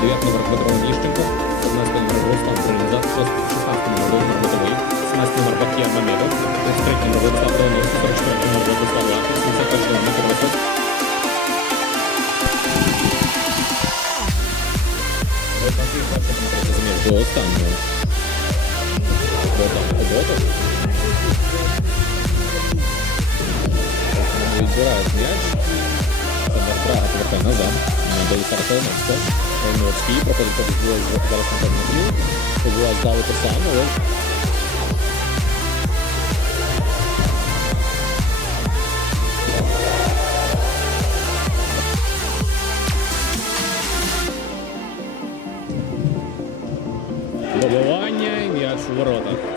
9 номер Дмитро Ніщенко, 15 номер Рустам Бринза, 16 номер Володимир Мотовий, 17 номер Бахтія Мамедов, 33 номер Владислав Леоновський, 44 номер Владислав Лапін, 71 номер Дмитро. Розумію, до останнього. До там роботи. Відбирають м'яч. Сандер Прага повертає назад. До Олександра Коломовського. Коломовський проходить повз двоє з зараз на певну дію. Побула здали те саме, але добивання і м'яч у воротах.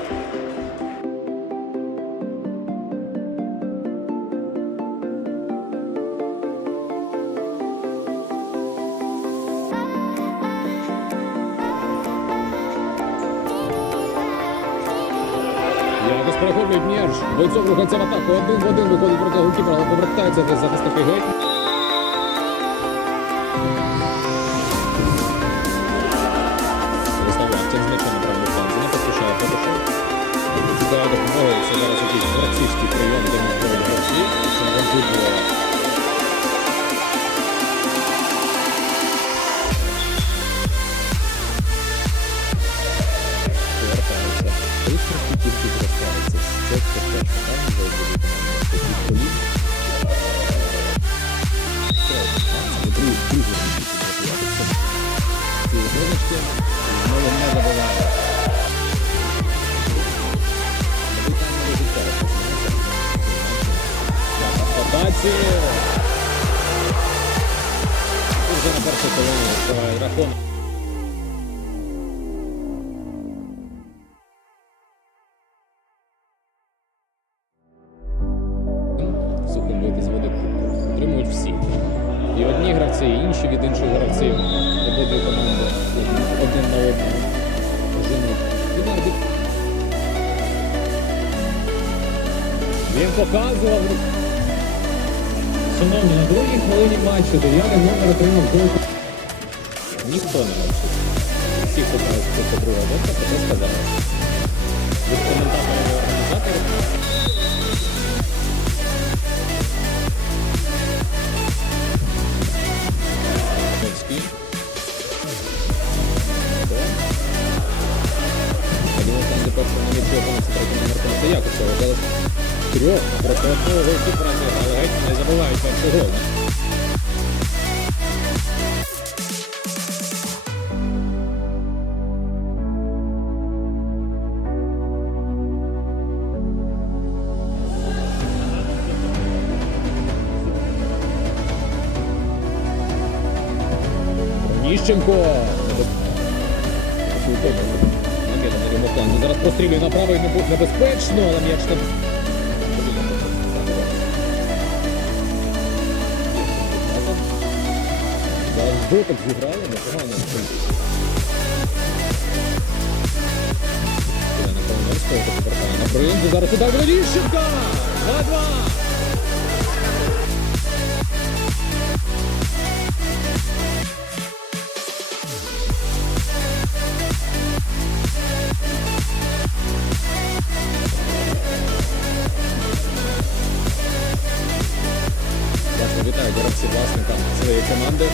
Якось перехоплюють м'яж. Бойцов рухається в атаку. Один в один виходить проти голкіпера, але повертається десь захист такий геть. Не допомоги. Це зараз якийсь гравцівський прийом демонструють гравці. Це обидва Подачі. І Вже на першій колоні рахунок. Сухомити з води отримують всі. І одні гравці, і інші від інших гравців. Обидві один на одного. Він показував. Шановні, на другій хвилині матчу дев'ятий номер отримав гол. Ніхто не мовчить. Всі, хто знає, що це друга бока, це сказали. Від коментаторів і організаторів. Мовський. Подивимо там, де першого на м'ячі опинився третій номер Конста Якушева. Зараз трьох проти геть, не забувають перший гол. Ніщенко. Микита на лівому. Зараз прострілює направо і небезпечно, але м'яч там. Зараз дотик зіграли, непогано. На Коломойського, на бринзу. Зараз удар від 2-2! Вітаю гравці власника своєї команди.